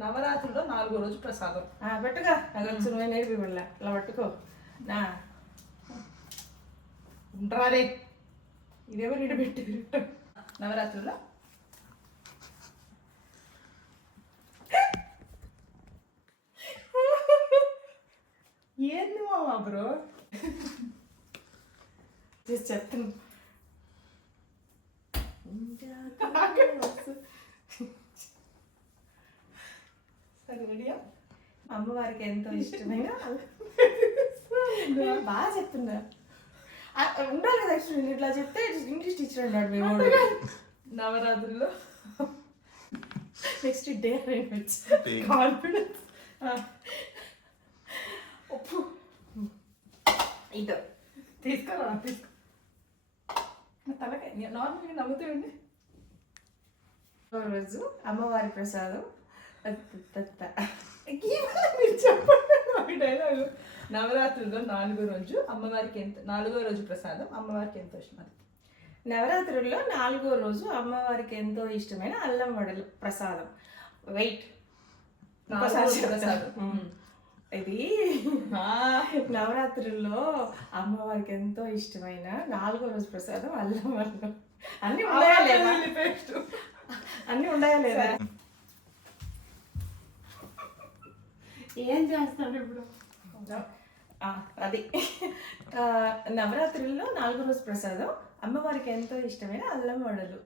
నవరాత్రుల్లో 4వ రోజు ప్రసాదం పెట్టుగా అది వచ్చి నువ్వే నేర్పి వెళ్ళా ఇలా పట్టుకో నా ఉంటారే ఇదేమో నీడు పెట్టి నవరాత్రుల్లో ఏంది మామా బ్రో చెప్తాను సరే రెడీయా అమ్మవారికి ఎంతో ఇష్టమైన బాగా చెప్తున్నా ఉండాలి కదా యాక్చువల్లీ ఇట్లా చెప్తే ఇంగ్లీష్ టీచర్ అన్నాడు మేము నవరాత్రుల్లో నెక్స్ట్ డే కాన్ఫిడెన్స్ ఉప్పు ఇదో తీసుకోరా తీసుకో తలకాయ నార్మల్గా నవ్వుతాయండి రోజు అమ్మవారి ప్రసాదం మీరు చెప్పండి డైలాగు నవరాత్రుల్లో 4వ రోజు అమ్మవారికి ఎంత 4వ రోజు ప్రసాదం అమ్మవారికి ఎంతో ఇష్టం అది నవరాత్రుల్లో 4వ రోజు అమ్మవారికి ఎంతో ఇష్టమైన అల్లం వడలు ప్రసాదం వెయిట్ ప్రసాదం ఇది నవరాత్రుల్లో అమ్మవారికి ఎంతో ఇష్టమైన 4వ రోజు ప్రసాదం అల్లం వడలు అన్ని ఉన్నాయా లేదా అన్ని ఉన్నాయా లేదా ఏం చేస్తాడు ఇప్పుడు అది నవరాత్రుల్లో 4వ రోజు ప్రసాదం అమ్మవారికి ఎంతో ఇష్టమైన అల్లం వడలు